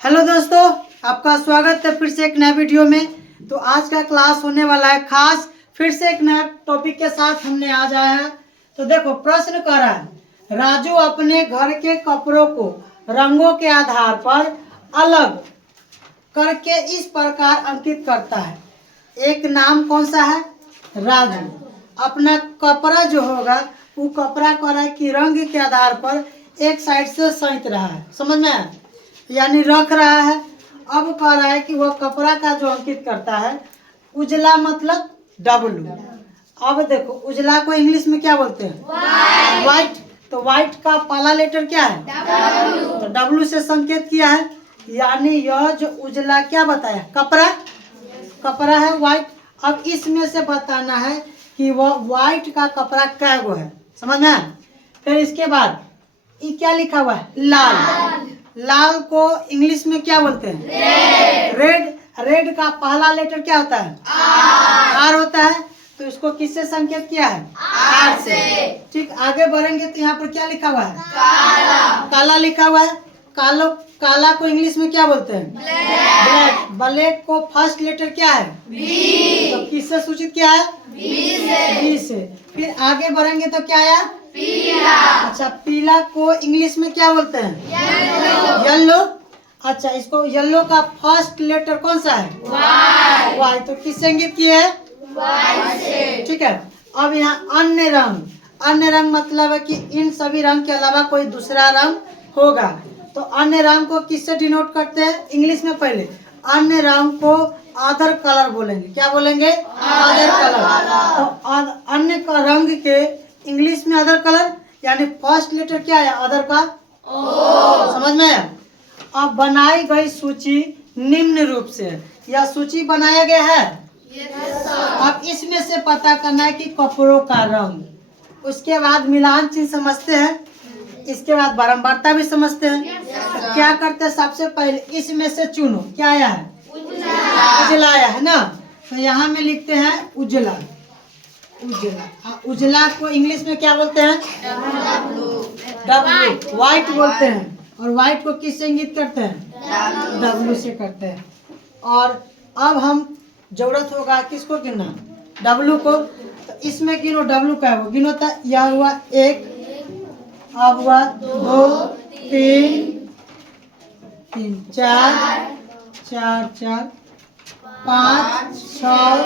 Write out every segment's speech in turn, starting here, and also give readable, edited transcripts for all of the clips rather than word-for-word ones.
Hello दोस्तों, आपका स्वागत है फिर से एक नए वीडियो में। तो आज का क्लास होने वाला है खास, फिर से एक नया टॉपिक के साथ हमने आज आया है। तो देखो, प्रश्न कर रहा है, राजू अपने घर के कपड़ों को रंगों के आधार पर अलग करके इस प्रकार अंकित करता है। एक नाम कौन सा है? राजू। अपना कपड़ा जो होगा वो कपड़ा कर रहा है कि रंग के आधार पर एक साइड से सैंत रहा है, समझ में आया? यानी रख रहा है। अब कह रहा है कि वह कपड़ा का जो अंकित करता है, उजला मतलब W। अब देखो, उजला को इंग्लिश में क्या बोलते हैं? व्हाइट। तो व्हाइट का पहला लेटर क्या है? W। तो W से संकेत किया है, यानी यह जो उजला क्या बताया? कपड़ा। कपड़ा है व्हाइट। अब इसमें से बताना है कि वह व्हाइट का कपड़ा क्या गो है, समझ में? फिर इसके बाद ये क्या लिखा हुआ है? लाल। लाल को इंग्लिश में क्या बोलते हैं? रेड। रेड का पहला लेटर क्या होता है? आर होता है। तो इसको किससे संकेत किया है? आर से। ठीक, आगे बढ़ेंगे तो यहाँ पर क्या लिखा हुआ है? काला। काला लिखा हुआ है। काला को इंग्लिश में क्या बोलते हैं? ब्लैक। ब्लैक को फर्स्ट लेटर क्या है? बी। तो किससे सूचित किया है? बी से। फिर आगे बढ़ेंगे तो क्या आया? पीला। अच्छा, पीला को इंग्लिश में क्या बोलते हैं? येलो। अच्छा, इसको येलो का फर्स्ट लेटर कौन सा है? वाई। तो किससे इंगित किए है? वाई से। ठीक है। अब यहाँ अन्य रंग। अन्य रंग मतलब है कि इन सभी रंग के अलावा कोई दूसरा रंग होगा। तो अन्य रंग को किससे डिनोट करते हैं? इंग्लिश में पहले अन्य रंग को अदर कलर बोलेंगे। क्या बोलेंगे? Other colour. तो अन्य का रंग के इंग्लिश में अदर कलर, यानी फर्स्ट लेटर क्या है अदर का? ओ। समझ में आया? अब बनाई गई सूची निम्न रूप से, यह सूची बनाया गया है। अब इसमें से पता करना है कि कपड़ों का रंग। उसके बाद मिलान चिन्ह समझते हैं। इसके बाद बारंबारता भी समझते हैं। क्या करते हैं? सबसे पहले इसमें से चुनो, क्या आया है? उजला आया है ना। तो यहाँ में लिखते हैं उजला। उजला। उजला को इंग्लिश में क्या बोलते हैं? W। व्हाइट बोलते हैं। और व्हाइट को किससे इंगित करते हैं? W से करते हैं। और अब हम जरूरत होगा किसको गिनना? W को। तो इसमें गिनो, W का है वो गिनो। था यह हुआ 1, अब हुआ 2, 3, 4, 5, 6,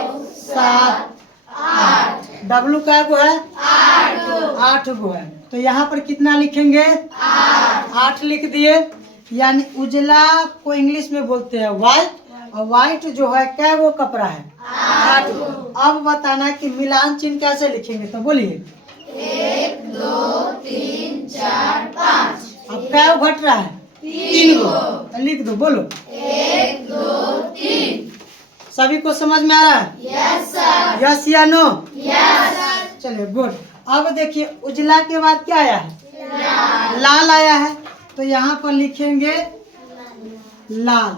7, 8। W का वो है 8 गो है। तो यहाँ पर कितना लिखेंगे? 8 लिख दिए। यानी उजला को इंग्लिश में बोलते हैं व्हाइट, और व्हाइट जो है क्या वो कपड़ा है? 8 गो। अब बताना है कि मिलान चिन्ह कैसे लिखेंगे, तो बोलिए। 1, 2, 3, 4, 5। अब क्या घट रहा है? 3 गो। लिख दो, बोलो। 1, 2, 3। सभी को समझ में आ रहा है? Yes sir. यस या नो? यस। चलिए, गुड। अब देखिए, उजला के बाद क्या आया है? लाल आया है। तो यहाँ पर लिखेंगे लाल।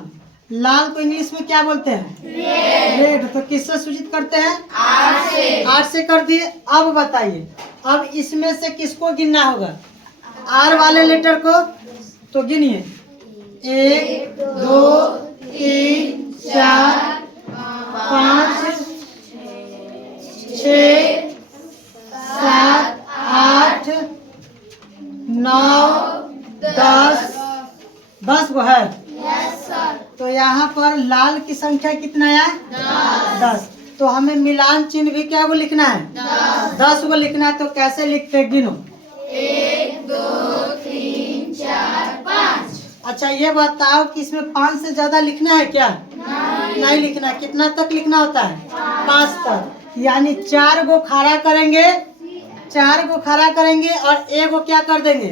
लाल को इंग्लिश में क्या बोलते हैं? रेड। तो किससे सूचित करते हैं? आर से। आर से कर दिए। अब बताइए, अब इसमें से किसको गिनना होगा? आर वाले लेटर को। तो गिनिए, 1, 2, 3, 4, 5, 6, 7, 8, 9, 10। 10 गो है। तो यहाँ पर लाल की संख्या कितना है? 10। तो हमें मिलान चिन्ह भी क्या वो लिखना है? 10 को लिखना है। तो कैसे लिखते हैं? गिनो। 1, 2, 3, 4, 5। अच्छा, ये बताओ कि इसमें 5 से ज्यादा लिखना है क्या? नहीं लिखना। कितना तक लिखना होता है? 5 तक। यानी 4 गो खड़ा करेंगे, 4 गो खड़ा करेंगे और 1 गो क्या कर देंगे?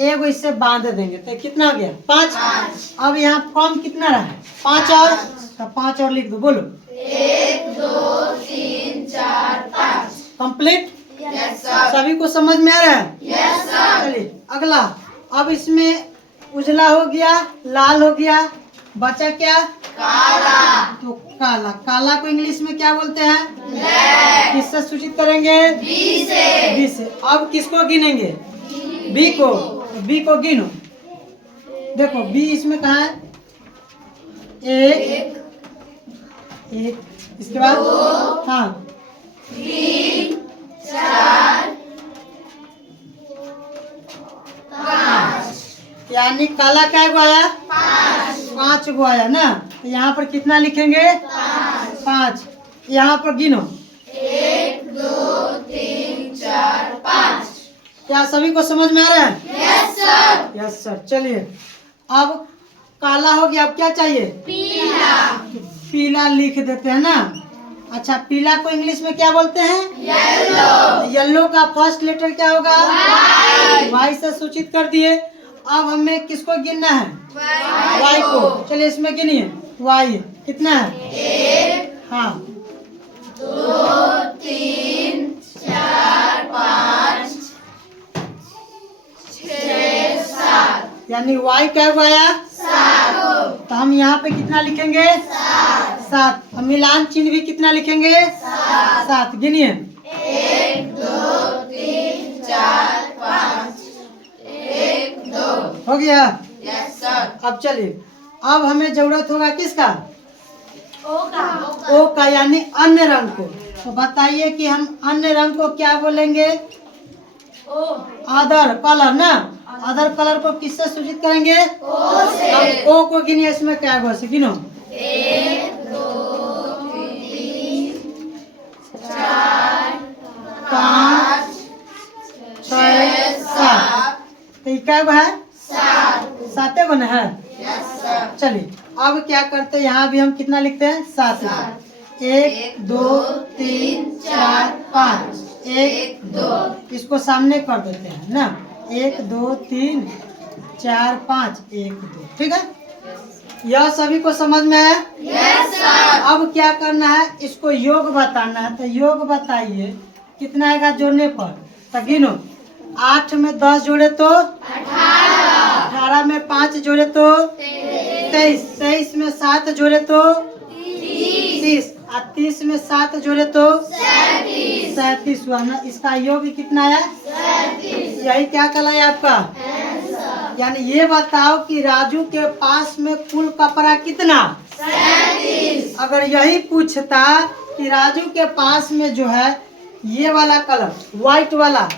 1 गो इससे बांध देंगे। तो कितना हो गया? 5। अब यहाँ फॉर्म कितना रहा? 5 और। तो 5 और लिख दो, बोलो। 1, 2, 3, 4, 5। कंप्लीट? Yes sir. सभी को समझ में आ रहा है? Yes sir. चलिए अगला। अब इसमें उजला हो गया, लाल हो गया, बचा क्या? काला। तो काला। काला को इंग्लिश में क्या बोलते हैं? ब्लैक। किससे सूचित करेंगे? बी से। बी से। अब किसको गिनेंगे? बी को। बी को गिनो। देखो बी इसमें कहाँ है? एक, इसके बाद हाँ 3 4 5 यानी काला क्या गो आया? 5 गो आया ना। तो यहाँ पर कितना लिखेंगे? 5। यहाँ पर गिनो 1 2 3 4 5। क्या सभी को समझ में आ रहा है? Yes sir. Yes sir. चलिए अब काला हो गया, अब क्या चाहिए? पीला। पीला लिख देते हैं ना। अच्छा पीला को इंग्लिश में क्या बोलते हैं? येलो। येलो का फर्स्ट लेटर क्या होगा? वाई से सूचित कर दिए। अब हमें किसको गिनना है? वाई को। चलिए इसमें गिनिए वाई कितना है? 1 हाँ 2 3 4 5 6 7। यानी वाई क्या हुआ आया? 7। तो हम यहाँ पे कितना लिखेंगे? 7। अब मिलान चिन्ह भी कितना लिखेंगे? 7। गिनिए 1 2 3 4 5 1 2। हो गया। Yes sir. अब चलिए अब हमें जरूरत होगा किसका? ओ का। ओ का यानी अन्य रंग को। तो बताइए कि हम अन्य रंग को क्या बोलेंगे? ओ। अदर कलर ना। अदर कलर को किससे सूचित करेंगे? ओ से। अब ओ को गिनिए, इसमें क्या होगा से गिनो 1 2 3 4 5 6 7। तो ये क्या है? 7 गो ना है। Yes sir. चलिए अब क्या करते हैं, यहाँ भी हम कितना लिखते हैं? 7 लिखते हैं। 1 2 3 4 5 1 2। इसको सामने कर देते हैं ना। 1 2 3 4 5 1 2। ठीक है, यह सभी को समझ में है? Yes sir. अब क्या करना है? इसको योग बताना है। तो योग बताइए कितना आएगा जोड़ने पर? तो गिनो 8 में 10 जोड़े तो 18 में 5 जोड़े तो 23 23 में 7 जोड़े तो 30 और 30 में 7 जोड़े तो 37 हुआ ना। इसका योग कितना है? 37। यही क्या कहलाया आपका? यानी ये बताओ कि राजू के पास में कुल कपड़ा कितना? 37। अगर यही पूछता कि राजू के पास में जो है ये वाला कलर व्हाइट वाला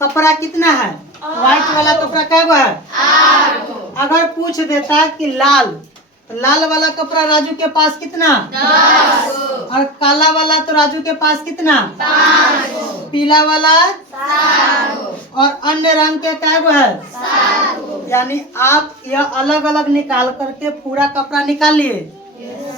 कपड़ा कितना है? व्हाइट वाला कपड़ा क्या है? 8। अगर पूछ देता कि लाल, तो लाल वाला कपड़ा राजू के पास कितना? 10। और काला वाला तो राजू के पास कितना? 5। पीला वाला 7। और अन्य रंग के क्या है? 7। यानी आप यह अलग अलग निकाल करके पूरा कपड़ा निकाल लिए।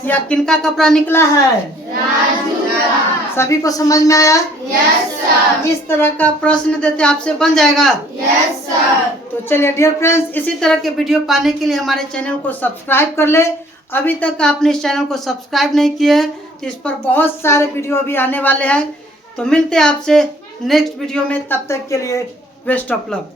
या किनका कपड़ा निकला है? राजू का। सभी को समझ में आया? Yes sir. इस तरह का प्रश्न देते आपसे बन जाएगा। Yes sir. तो चलिए डियर फ्रेंड्स, इसी तरह के वीडियो पाने के लिए हमारे चैनल को सब्सक्राइब कर ले। अभी तक आपने इस चैनल को सब्सक्राइब नहीं किए तो इस पर बहुत सारे वीडियो अभी आने वाले हैं। तो मिलते हैं आपसे नेक्स्ट वीडियो में, तब तक के लिए बेस्ट ऑफ लक।